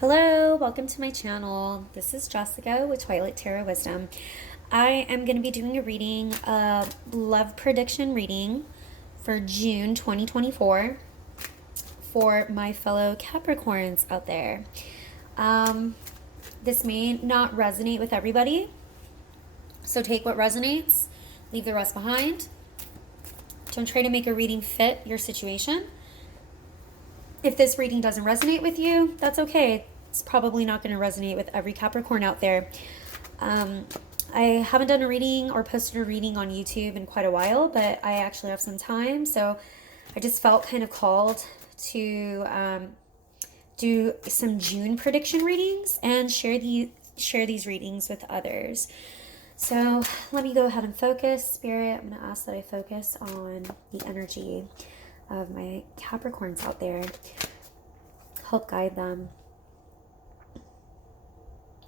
Hello, welcome to my channel. This is Jessica with Twilight Tarot Wisdom. I am going to be doing a reading, a love prediction reading for June 2024 for my fellow Capricorns out there. This may not resonate with everybody, so take what resonates, leave the rest behind. Don't try to make a reading fit your situation. If this reading doesn't resonate with you, that's okay. It's probably not going to resonate with every Capricorn out there. I haven't done a reading or posted a reading on YouTube in quite a while, but I actually have some time. So I just felt kind of called to do some June prediction readings and share these readings with others. So let me go ahead and focus. Spirit, I'm going to ask that I focus on the energy of my Capricorns out there. Help guide them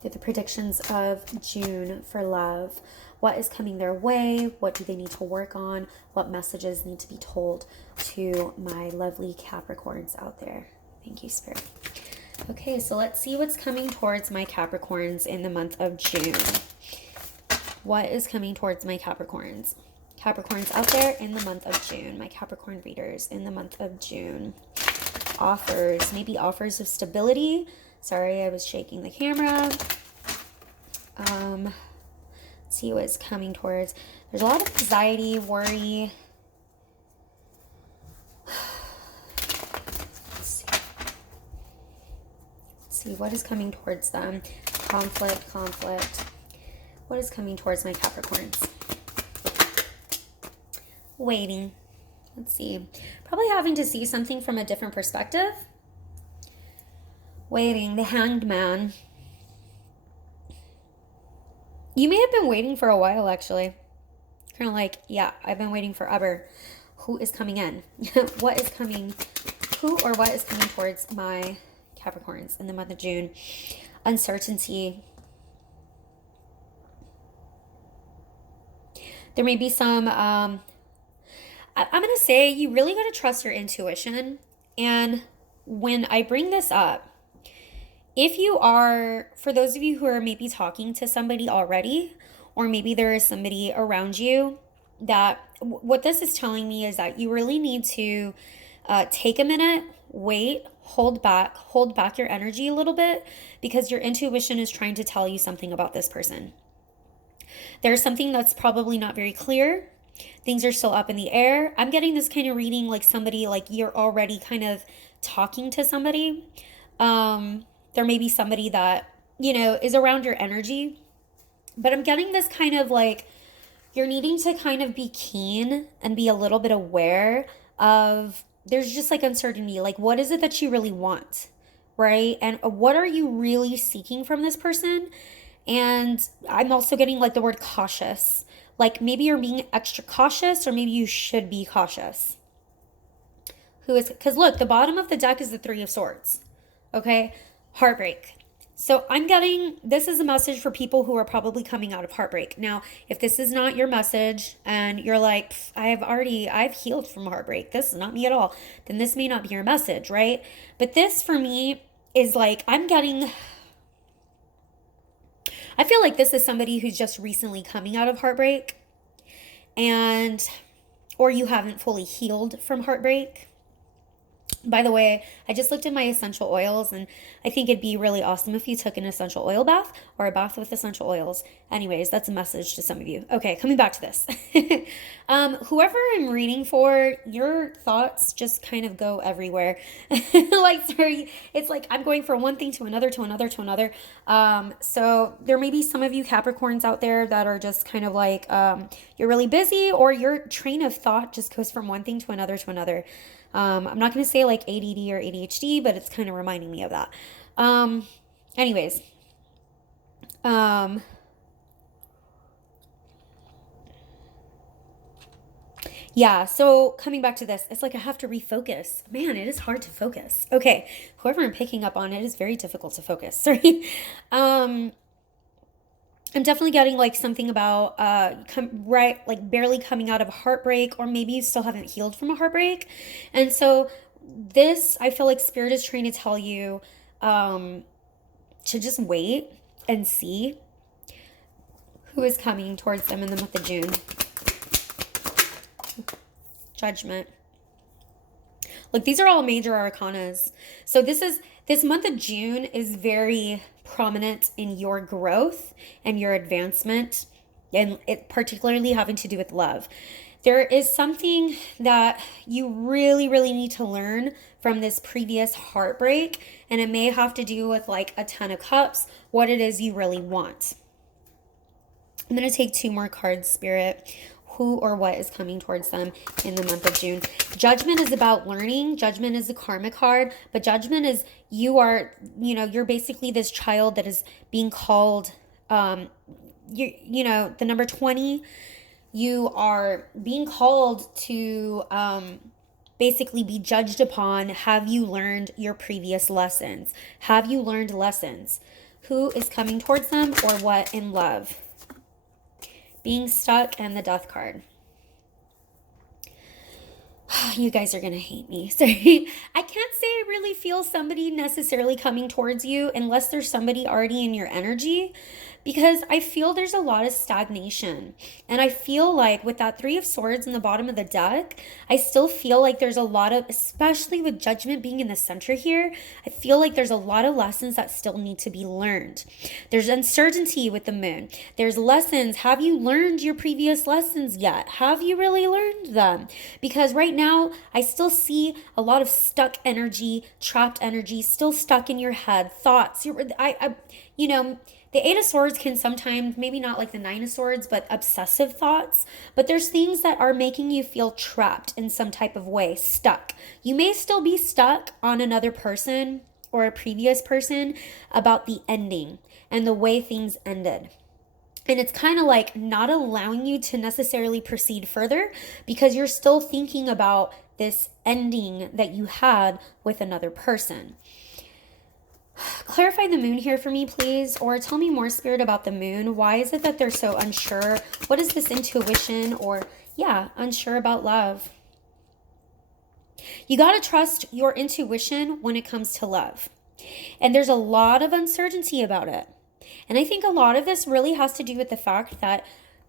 through the predictions of June for love. What is coming their way? What do they need to work on? What messages need to be told to my lovely Capricorns out there? Thank you, Spirit. Okay, so let's see what's coming towards my Capricorns in the month of June. What is coming towards my Capricorns? Capricorns out there in the month of June. My Capricorn readers in the month of June. Offers, maybe offers of stability. Sorry, I was shaking the camera. Let's see what's coming towards. There's a lot of anxiety, worry. Let's see what is coming towards them. Conflict. What is coming towards my Capricorns? Waiting. Let's see. Probably having to see something from a different perspective. Waiting. The Hanged Man. You may have been waiting for a while, actually. Kind of like, yeah, I've been waiting forever. Who is coming in? What is coming? Who or what is coming towards my Capricorns in the month of June? Uncertainty. There may be some... I'm going to say you really got to trust your intuition. And when I bring this up, if you are, for those of you who are maybe talking to somebody already, or maybe there is somebody around you that what this is telling me is that you really need to take a minute, wait, hold back your energy a little bit, because your intuition is trying to tell you something about this person. There's something that's probably not very clear. Things are still up in the air. I'm getting this kind of reading like somebody, like you're already kind of talking to somebody. There may be somebody that, is around your energy. But I'm getting this kind of like you're needing to kind of be keen and be a little bit aware of, there's just like uncertainty. Like, what is it that you really want, right? And what are you really seeking from this person? And I'm also getting like the word cautious. Like maybe you're being extra cautious, or maybe you should be cautious. Because look, the bottom of the deck is the Three of Swords. Okay? Heartbreak. So I'm getting, this is a message for people who are probably coming out of heartbreak. Now, if this is not your message and you're like, I've healed from heartbreak, this is not me at all, then this may not be your message, right? But this for me is like, I feel like this is somebody who's just recently coming out of heartbreak, or you haven't fully healed from heartbreak. By the way, I just looked at my essential oils, and I think it'd be really awesome if you took an essential oil bath or a bath with essential oils. Anyways, that's a message to some of you. Okay, coming back to this. Whoever I'm reading for, your thoughts just kind of go everywhere. Sorry, it's like I'm going from one thing to another, to another, to another. So there may be some of you Capricorns out there that are just kind of like, you're really busy, or your train of thought just goes from one thing to another, to another. I'm not going to say like ADD or ADHD, but it's kind of reminding me of that. Anyways, yeah, so coming back to this, it's like I have to refocus. Man, it is hard to focus. Okay, whoever I'm picking up on, it is very difficult to focus. Sorry. I'm definitely getting like something about like barely coming out of a heartbreak, or maybe you still haven't healed from a heartbreak. And so this, I feel like Spirit is trying to tell you, to just wait and see who is coming towards them in the month of June. Judgment. Look, these are all major arcanas. So this month of June is very prominent in your growth and your advancement, and it particularly having to do with love. There is something that you really, really need to learn from this previous heartbreak, and it may have to do with like a 10 of cups, what it is you really want. I'm going to take 2 more cards, Spirit. Who or what is coming towards them in the month of June? Judgment is about learning. Judgment is a karma card, but judgment is you're basically this child that is being called, the number 20. You are being called to basically be judged upon. Have you learned your previous lessons? Have you learned lessons? Who is coming towards them or what in love? Being stuck and the death card. You guys are going to hate me. Sorry. I can't say I really feel somebody necessarily coming towards you unless there's somebody already in your energy, because I feel there's a lot of stagnation. And I feel like with that 3 of Swords in the bottom of the deck, I still feel like there's a lot of, especially with Judgment being in the center here, I feel like there's a lot of lessons that still need to be learned. There's uncertainty with the moon. There's lessons. Have you learned your previous lessons yet? Have you really learned them? Because right now, I still see a lot of stuck energy, trapped energy, still stuck in your head, thoughts. The 8 of Swords can sometimes, maybe not like the 9 of Swords, but obsessive thoughts. But there's things that are making you feel trapped in some type of way, stuck. You may still be stuck on another person or a previous person about the ending and the way things ended. And it's kind of like not allowing you to necessarily proceed further because you're still thinking about this ending that you had with another person. Clarify the moon here for me, please, or tell me more, Spirit, about the moon. Why is it that they're so unsure? What is this intuition or, unsure about love? You got to trust your intuition when it comes to love. And there's a lot of uncertainty about it. And I think a lot of this really has to do with the fact that,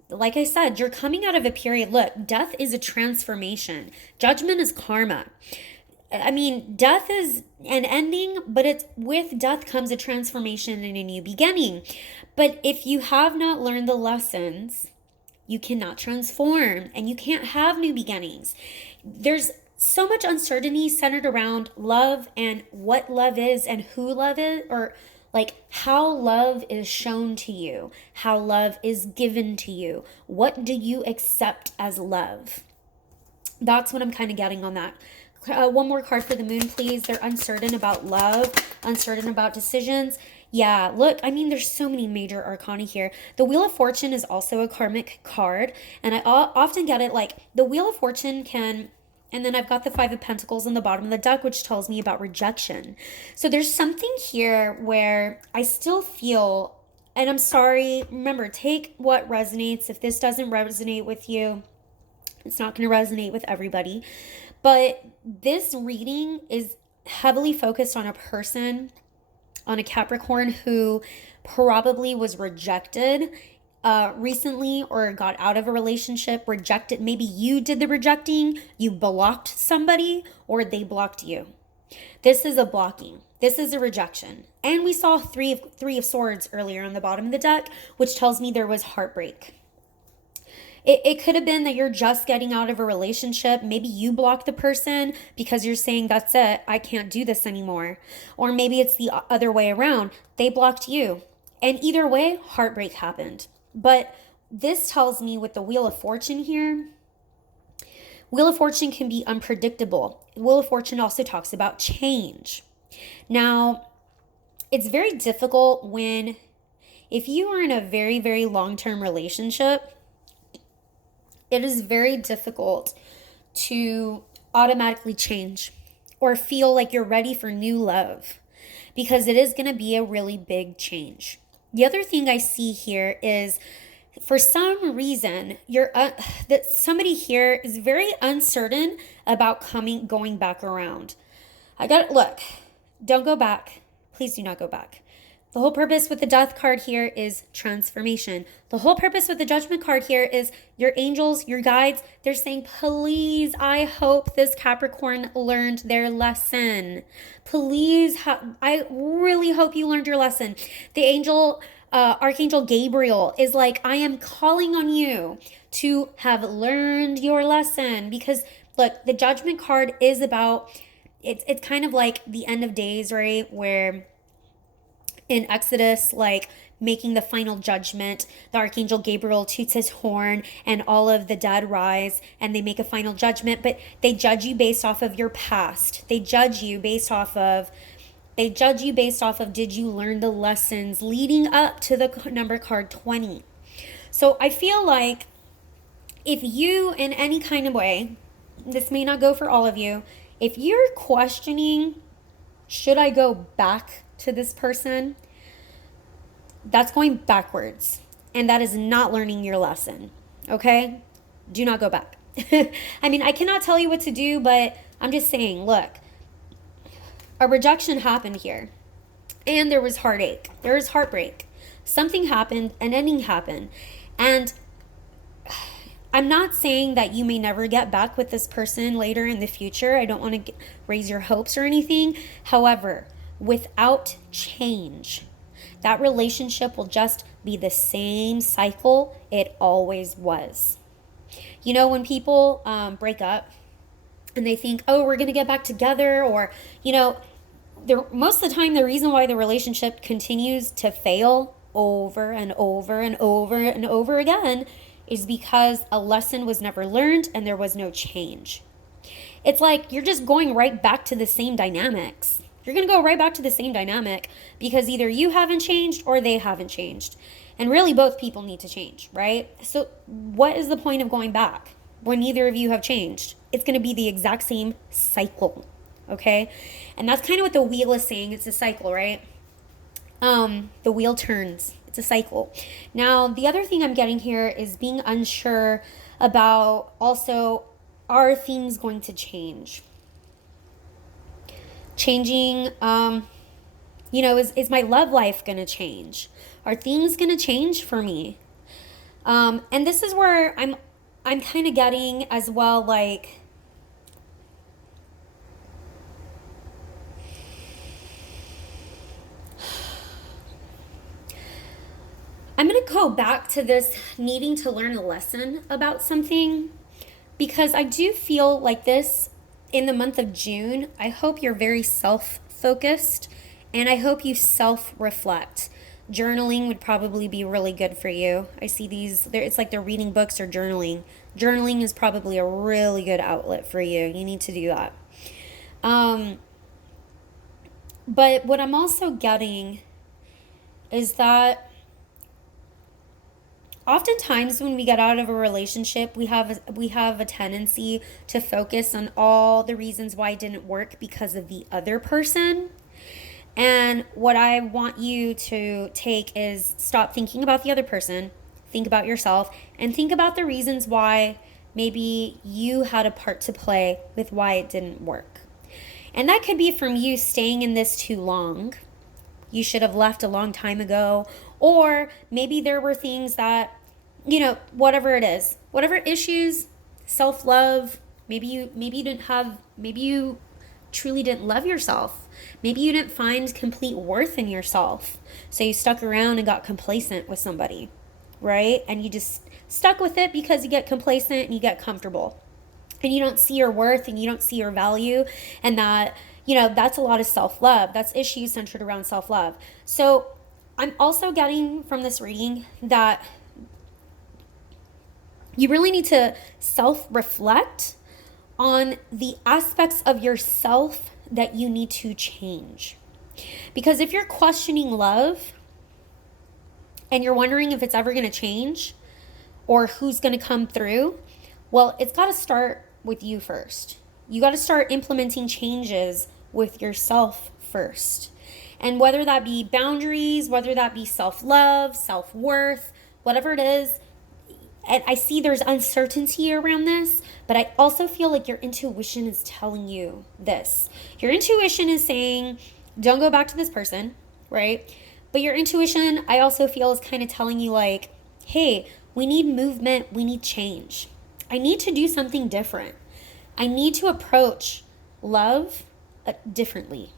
like I said, you're coming out of a period. Look, death is a transformation. Judgment is karma. I mean, death is an ending, but it's with death comes a transformation and a new beginning. But if you have not learned the lessons, you cannot transform and you can't have new beginnings. There's so much uncertainty centered around love and what love is and who love is, or like how love is shown to you, how love is given to you. What do you accept as love? That's what I'm kind of getting on that. One more card for the moon, please. They're uncertain about love, uncertain about decisions. Yeah, look, I mean, there's so many major arcana here. The Wheel of Fortune is also a karmic card, and I often get it like the Wheel of Fortune can, and then I've got the 5 of Pentacles on the bottom of the deck, which tells me about rejection. So there's something here where I still feel, and I'm sorry, remember, take what resonates. If this doesn't resonate with you, it's not going to resonate with everybody. But this reading is heavily focused on a person, on a Capricorn who probably was rejected recently or got out of a relationship, rejected. Maybe you did the rejecting, you blocked somebody, or they blocked you. This is a blocking. This is a rejection. And we saw three of Swords earlier on the bottom of the deck, which tells me there was heartbreak. It could have been that you're just getting out of a relationship. Maybe you blocked the person because you're saying, that's it, I can't do this anymore. Or maybe it's the other way around. They blocked you. And either way, heartbreak happened. But this tells me with the Wheel of Fortune here, Wheel of Fortune can be unpredictable. Wheel of Fortune also talks about change. Now, it's very difficult if you are in a very, very long-term relationship, it is very difficult to automatically change or feel like you're ready for new love because it is going to be a really big change. The other thing I see here is for some reason that somebody here is very uncertain about going back around. Look, don't go back. Please do not go back. The whole purpose with the death card here is transformation. The whole purpose with the judgment card here is your angels, your guides. They're saying, please, I hope this Capricorn learned their lesson. Please, I really hope you learned your lesson. The angel, Archangel Gabriel is like, I am calling on you to have learned your lesson. Because look, the judgment card is about, it's kind of like the end of days, right? Where in Exodus, like making the final judgment, the Archangel Gabriel toots his horn and all of the dead rise and they make a final judgment, but they judge you based off of your past. They judge you based off of did you learn the lessons leading up to the number card 20. So I feel like if you in any kind of way, this may not go for all of you, if you're questioning, should I go back to this person? That's going backwards. And that is not learning your lesson. Okay? Do not go back. I mean, I cannot tell you what to do, but I'm just saying, look, a rejection happened here. And there was heartache. There was heartbreak. Something happened, an ending happened. And I'm not saying that you may never get back with this person later in the future. I don't want to raise your hopes or anything. However, without change, that relationship will just be the same cycle it always was. You know, when people break up and they think, oh, we're going to get back together, or, you know, most of the time the reason why the relationship continues to fail over and over and over and over again is because a lesson was never learned and there was no change. It's like you're just going right back to the same dynamics. You're going to go right back to the same dynamic because either you haven't changed or they haven't changed. And really both people need to change, right? So what is the point of going back when neither of you have changed? It's going to be the exact same cycle, okay? And that's kind of what the wheel is saying. It's a cycle, right? The wheel turns. It's a cycle. Now, the other thing I'm getting here is being unsure about also, are things going to change? Changing, you know, is my love life going to change? Are things going to change for me? And this is where I'm kind of getting as well, like, I'm going to go back to this needing to learn a lesson about something, because I do feel like this in the month of June. I hope you're very self-focused and I hope you self-reflect. Journaling would probably be really good for you. I see these, it's like they're reading books or journaling. Journaling is probably a really good outlet for you. You need to do that. But what I'm also getting is that oftentimes when we get out of a relationship, we have a tendency to focus on all the reasons why it didn't work because of the other person. And what I want you to take is stop thinking about the other person, think about yourself, and think about the reasons why maybe you had a part to play with why it didn't work. And that could be from you staying in this too long. You should have left a long time ago. Or maybe there were things that, you know, whatever it is, whatever issues, self-love, maybe you truly didn't love yourself. Maybe you didn't find complete worth in yourself. So you stuck around and got complacent with somebody, right? And you just stuck with it because you get complacent and you get comfortable. And you don't see your worth and you don't see your value. And that, you know, that's a lot of self-love. That's issues centered around self-love. So I'm also getting from this reading that you really need to self-reflect on the aspects of yourself that you need to change. Because if you're questioning love and you're wondering if it's ever going to change or who's going to come through, well, it's got to start with you first. You got to start implementing changes with yourself first. And whether that be boundaries, whether that be self-love, self-worth, whatever it is, and I see there's uncertainty around this, but I also feel like your intuition is telling you this. Your intuition is saying, don't go back to this person, right? But your intuition, I also feel, is kind of telling you like, hey, we need movement, we need change. I need to do something different. I need to approach love differently.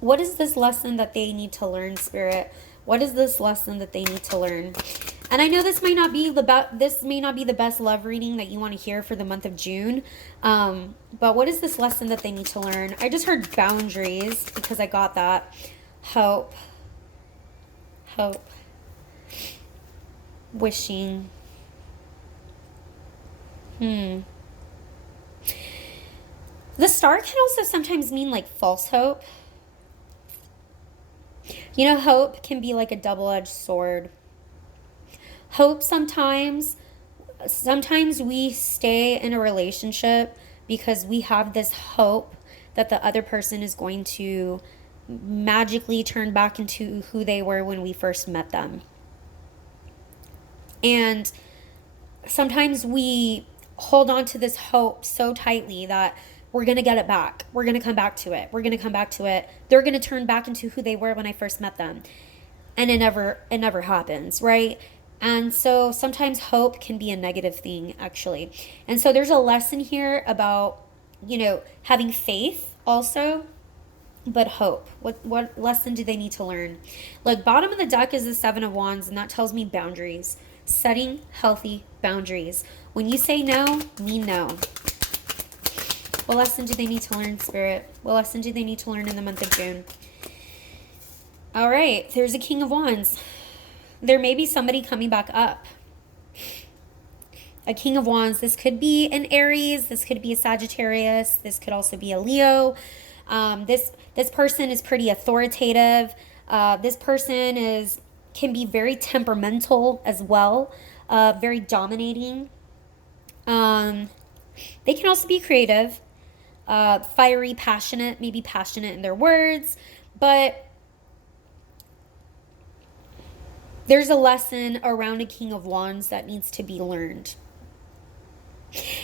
What is this lesson that they need to learn, Spirit? What is this lesson that they need to learn? And I know this may not be the best love reading that you want to hear for the month of June. But what is this lesson that they need to learn? I just heard boundaries because I got that. Hope. Wishing. The star can also sometimes mean like false hope. You know, hope can be like a double-edged sword. Hope sometimes we stay in a relationship because we have this hope that the other person is going to magically turn back into who they were when we first met them. And sometimes we hold on to this hope so tightly that we're going to get it back. We're going to come back to it. They're going to turn back into who they were when I first met them. And it never happens, right? And so sometimes hope can be a negative thing, actually. And so there's a lesson here about, having faith also, but hope. What lesson do they need to learn? Like, bottom of the deck is the Seven of Wands, and that tells me boundaries. Setting healthy boundaries. When you say no, mean no. What lesson do they need to learn, Spirit? What lesson do they need to learn in the month of June? All right, there's a King of Wands. There may be somebody coming back up. A King of Wands. This could be an Aries. This could be a Sagittarius. This could also be a Leo. This person is pretty authoritative. This person can be very temperamental as well. Very dominating. They can also be creative. Fiery, passionate, maybe passionate in their words, but there's a lesson around a King of Wands that needs to be learned.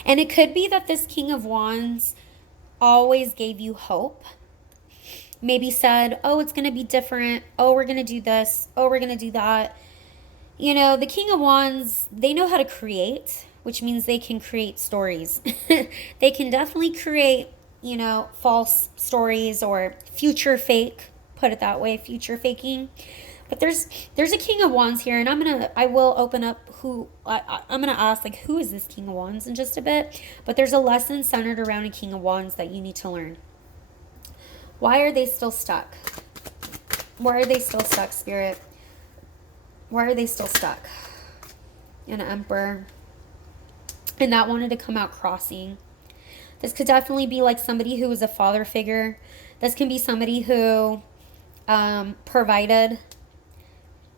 And it could be that this King of Wands always gave you hope. Maybe said, oh, it's going to be different. Oh, we're going to do this. Oh, we're going to do that. The King of Wands, they know how to create, which means they can create stories. They can definitely create, false stories or future fake, put it that way, future faking. But there's a King of Wands here, and I will open up I'm going to ask, like, who is this King of Wands in just a bit. But there's a lesson centered around a King of Wands that you need to learn. Why are they still stuck? Why are they still stuck, Spirit? Why are they still stuck? An Emperor. And that wanted to come out crossing. This could definitely be like somebody who was a father figure. This can be somebody who provided.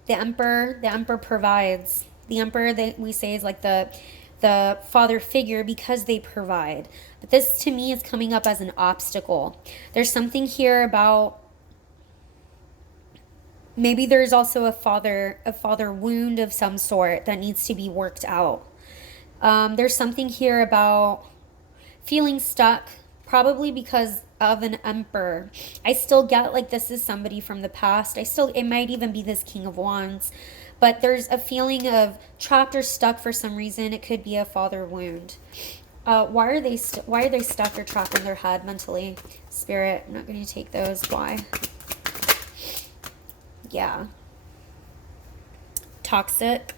The Emperor provides. The Emperor, that we say, is like the father figure because they provide. But this to me is coming up as an obstacle. There's something here about maybe there's also a father wound of some sort that needs to be worked out. There's something here about feeling stuck, probably because of an Emperor. I still get like this is somebody from the past. It might even be this King of Wands, but there's a feeling of trapped or stuck for some reason. It could be a father wound. Why are they stuck or trapped in their head mentally? Spirit, I'm not going to take those. Why? Yeah. Toxic.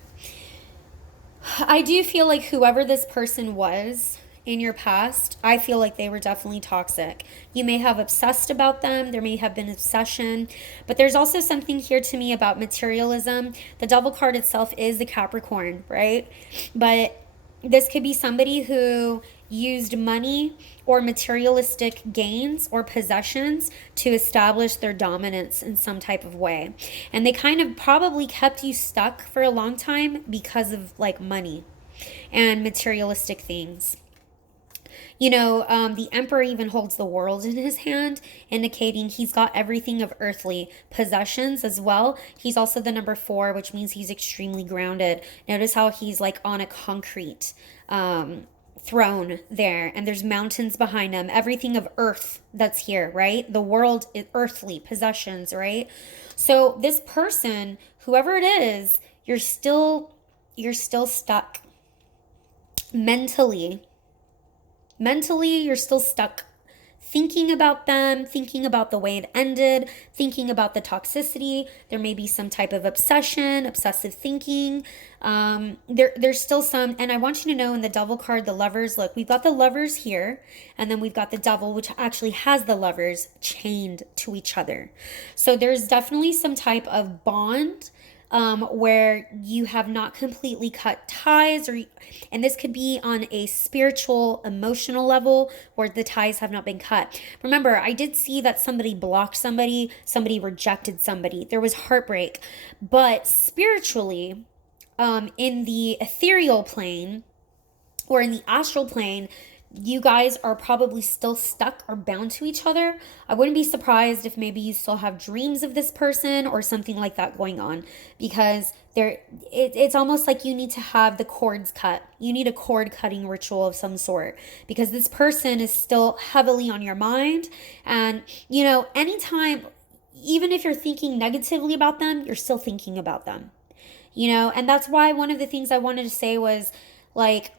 I do feel like whoever this person was in your past, I feel like they were definitely toxic. You may have obsessed about them. There may have been obsession. But there's also something here to me about materialism. The Devil card itself is the Capricorn, right? But this could be somebody who used money or materialistic gains or possessions to establish their dominance in some type of way. And they kind of probably kept you stuck for a long time because of like money and materialistic things. The Emperor even holds the world in his hand, indicating he's got everything of earthly possessions as well. He's also the number 4, which means he's extremely grounded. Notice how he's like on a concrete throne there, and there's mountains behind him, everything of earth that's here, right? The world is earthly possessions, right? So this person, whoever it is, you're still stuck mentally. Mentally, you're still stuck thinking about them, thinking about the way it ended, thinking about the toxicity. There may be some type of obsession, obsessive thinking. There's still some, and I want you to know in the Devil card, the Lovers, look, we've got the Lovers here, and then we've got the Devil, which actually has the Lovers chained to each other. So there's definitely some type of bond where you have not completely cut ties, and this could be on a spiritual, emotional level where the ties have not been cut. Remember, I did see that somebody blocked somebody rejected somebody. There was heartbreak, but spiritually, in the ethereal plane or in the astral plane, you guys are probably still stuck or bound to each other. I wouldn't be surprised if maybe you still have dreams of this person or something like that going on, because it's almost like you need to have the cords cut. You need a cord cutting ritual of some sort, because this person is still heavily on your mind. And, anytime, even if you're thinking negatively about them, you're still thinking about them, and that's why one of the things I wanted to say was like,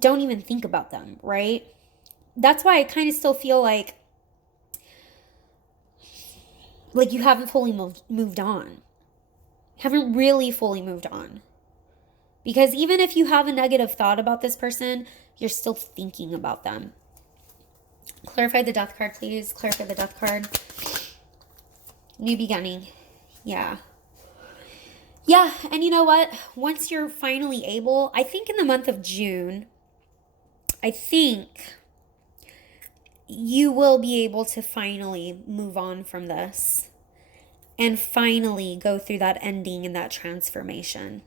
don't even think about them, right? That's why I kind of still feel like you haven't fully moved on. You haven't really fully moved on. Because even if you have a negative thought about this person, you're still thinking about them. Clarify the Death card, please. Clarify the Death card. New beginning. Yeah. Yeah, and you know what? Once you're finally able, I think in the month of June, I think you will be able to finally move on from this and finally go through that ending and that transformation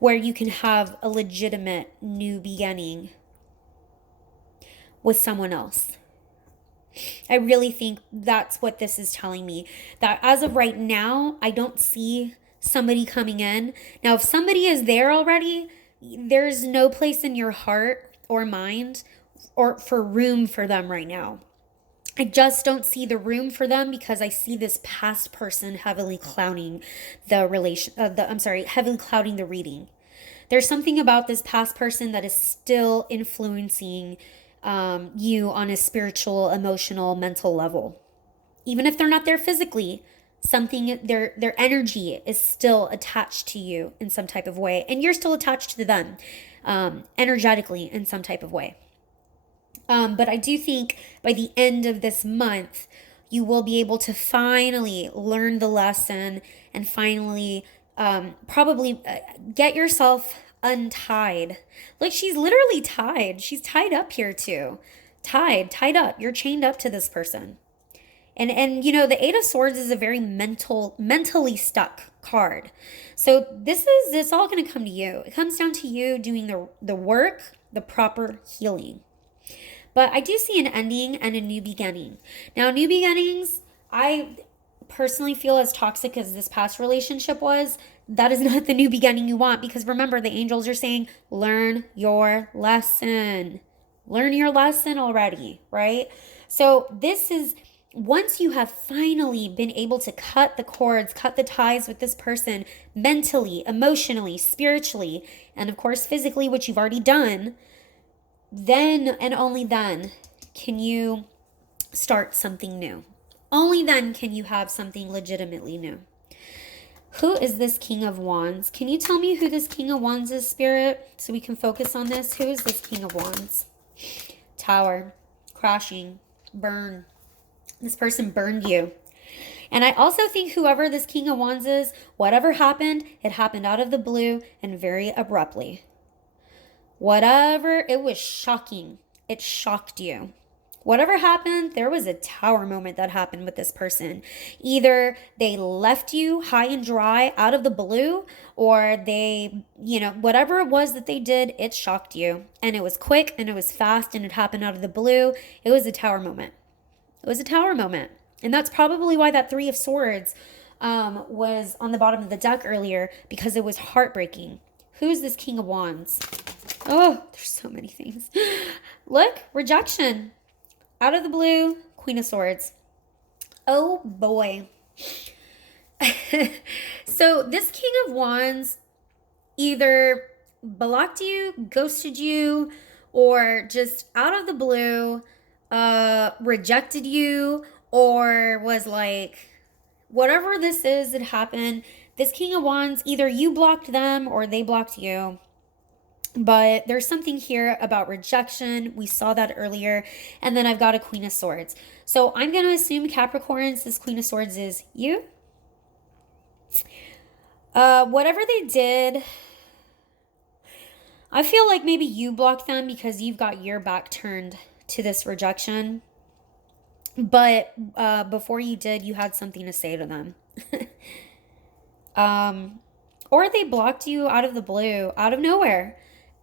where you can have a legitimate new beginning with someone else. I really think that's what this is telling me. That as of right now, I don't see somebody coming in. Now, if somebody is there already, there's no place in your heart or mind or for room for them right now. I just don't see the room for them because I see this past person heavily clouding heavily clouding the reading. There's something about this past person that is still influencing you on a spiritual, emotional, mental level. Even if they're not there physically, their energy is still attached to you in some type of way, and you're still attached to them energetically in some type of way. But I do think by the end of this month, you will be able to finally learn the lesson and finally probably get yourself untied. Like, she's literally tied. She's tied up here too. Tied up. You're chained up to this person. And the Eight of Swords is a very mentally stuck card. So it's all going to come to you. It comes down to you doing the work, the proper healing. But I do see an ending and a new beginning. Now, new beginnings, I personally feel as toxic as this past relationship was, that is not the new beginning you want, because remember, the angels are saying, learn your lesson. Learn your lesson already, right? So this is, once you have finally been able to cut the cords, cut the ties with this person mentally, emotionally, spiritually, and of course physically, which you've already done, then and only then can you start something new. Only then can you have something legitimately new. Who is this King of Wands? Can you tell me who this King of Wands is, Spirit, so we can focus on this? Who is this King of Wands? Tower, crashing, burn. This person burned you. And I also think whoever this King of Wands is, whatever happened, it happened out of the blue and very abruptly. Whatever, it was shocking. It shocked you. Whatever happened, there was a tower moment that happened with this person. Either they left you high and dry out of the blue, or they, whatever it was that they did, it shocked you. And it was quick and it was fast and it happened out of the blue. It was a tower moment. It was a tower moment. And that's probably why that Three of Swords was on the bottom of the deck earlier, because it was heartbreaking. Who's this King of Wands? Oh, there's so many things. Look, rejection. Out of the blue, Queen of Swords. Oh boy. So this King of Wands either blocked you, ghosted you, or just out of the blue rejected you, or was like, whatever this is that happened, this King of Wands, either you blocked them or they blocked you. But there's something here about rejection. We saw that earlier. And then I've got a Queen of Swords. So I'm going to assume Capricorns, this Queen of Swords is you. Whatever they did, I feel like maybe you blocked them because you've got your back turned to this rejection. But before you did, you had something to say to them. Or they blocked you out of the blue, out of nowhere.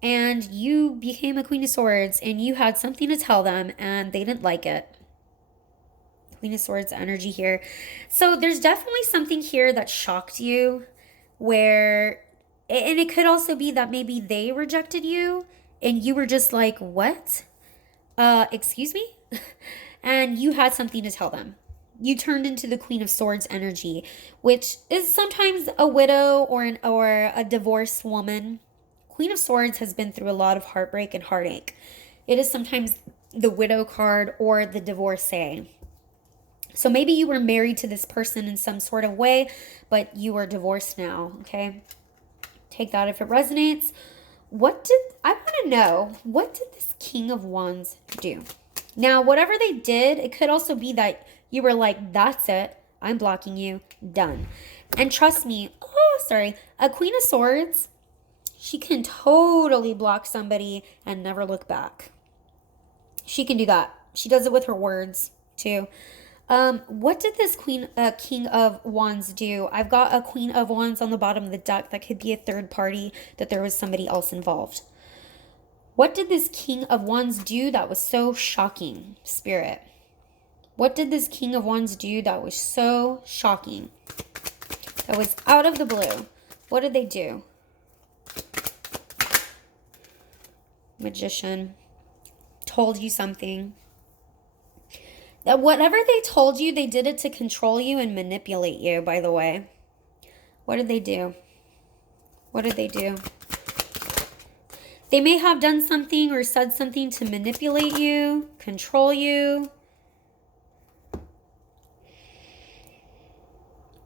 And you became a Queen of Swords and you had something to tell them and they didn't like it. Queen of Swords energy here. So there's definitely something here that shocked you where, and it could also be that maybe they rejected you and you were just like, what? Excuse me? And you had something to tell them. You turned into the Queen of Swords energy, which is sometimes a widow or a divorced woman. Queen of Swords has been through a lot of heartbreak and heartache. It is sometimes the widow card or the divorcee. So maybe you were married to this person in some sort of way, but you are divorced now, okay? Take that if it resonates. I want to know, what did this King of Wands do? Now, whatever they did, it could also be that you were like, that's it. I'm blocking you. Done. And trust me, a Queen of Swords, she can totally block somebody and never look back. She can do that. She does it with her words too. What did this King of Wands do? I've got a Queen of Wands on the bottom of the deck. That could be a third party, that there was somebody else involved. What did this King of Wands do that was so shocking, Spirit? What did this King of Wands do that was so shocking? That was out of the blue. What did they do? Magician. Told you something. That whatever they told you, they did it to control you and manipulate you, by the way. What did they do? What did they do? They may have done something or said something to manipulate you, control you.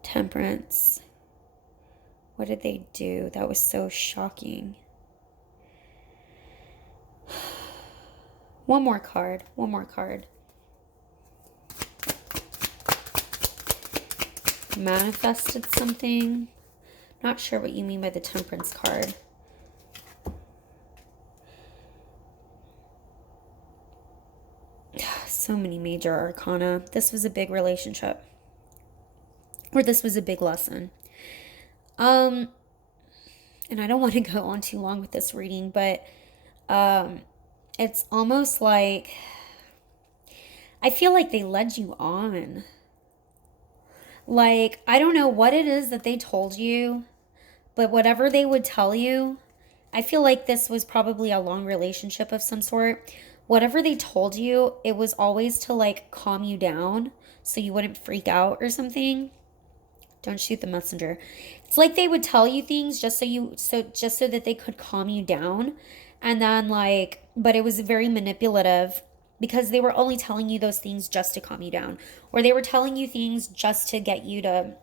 Temperance. What did they do? That was so shocking. One more card. One more card. Manifested something. Not sure what you mean by the Temperance card. So many major arcana. This was a big relationship. Or this was a big lesson. And I don't want to go on too long with this reading, but it's almost like I feel like they led you on. Like, I don't know what it is that they told you, but whatever they would tell you, I feel like this was probably a long relationship of some sort. Whatever they told you, it was always to like calm you down so you wouldn't freak out or something. Don't shoot the messenger. It's like they would tell you things just so that they could calm you down. And then but it was very manipulative because they were only telling you those things just to calm you down. Or they were telling you things just to get you to,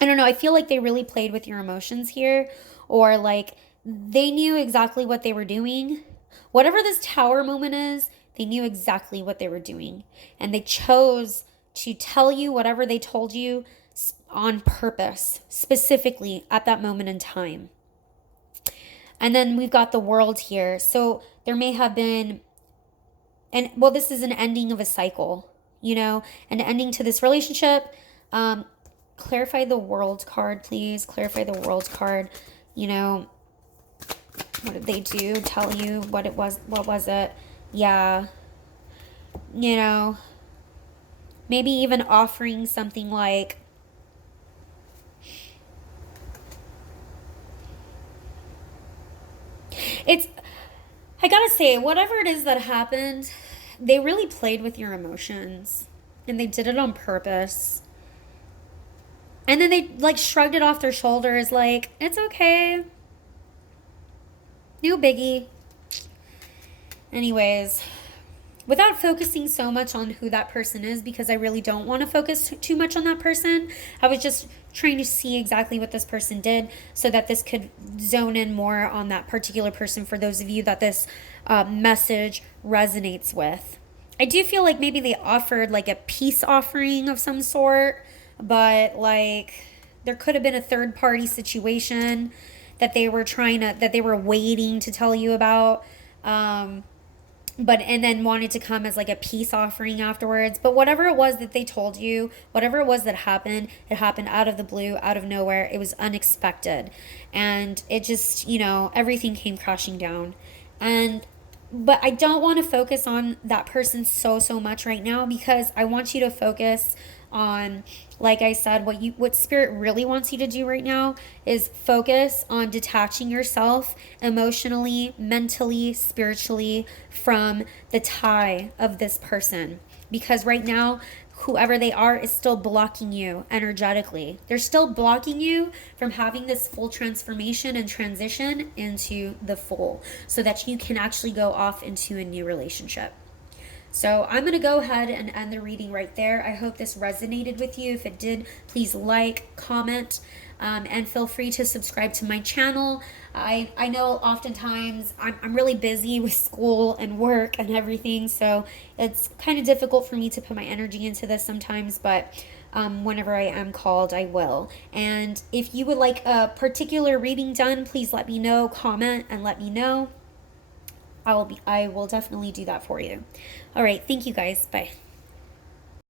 I don't know, I feel like they really played with your emotions here. Or like they knew exactly what they were doing. Whatever this tower moment is, they knew exactly what they were doing. And they chose to tell you whatever they told you on purpose, specifically at that moment in time. And then we've got the World here. So there may have been, this is an ending of a cycle, an ending to this relationship. Clarify the World card, please. Clarify the World card. What did they do? Tell you what it was? What was it? Yeah. Maybe even offering something like, I gotta say, whatever it is that happened, they really played with your emotions and they did it on purpose. And then they like shrugged it off their shoulders, like, it's okay. No biggie. Anyways, without focusing so much on who that person is, because I really don't want to focus too much on that person, I was just trying to see exactly what this person did so that this could zone in more on that particular person for those of you that this message resonates with. I do feel like maybe they offered like a peace offering of some sort, but like there could have been a third party situation that they were waiting to tell you about. But and then wanted to come as like a peace offering afterwards. But whatever it was that they told you, whatever it was that happened, it happened out of the blue, out of nowhere. It was unexpected. And it just, everything came crashing down. But I don't want to focus on that person so much right now, because I want you to focus on, like I said, what spirit really wants you to do right now is focus on detaching yourself emotionally, mentally, spiritually from the tie of this person, because right now whoever they are is still blocking you energetically. They're still blocking you from having this full transformation and transition into the full, so that you can actually go off into a new relationship. So I'm going to go ahead and end the reading right there. I hope this resonated with you. If it did, please like, comment, and feel free to subscribe to my channel. I know oftentimes I'm really busy with school and work and everything, so it's kind of difficult for me to put my energy into this sometimes, but whenever I am called, I will. And if you would like a particular reading done, please let me know, comment, and let me know. I will definitely do that for you. All right, thank you guys. Bye.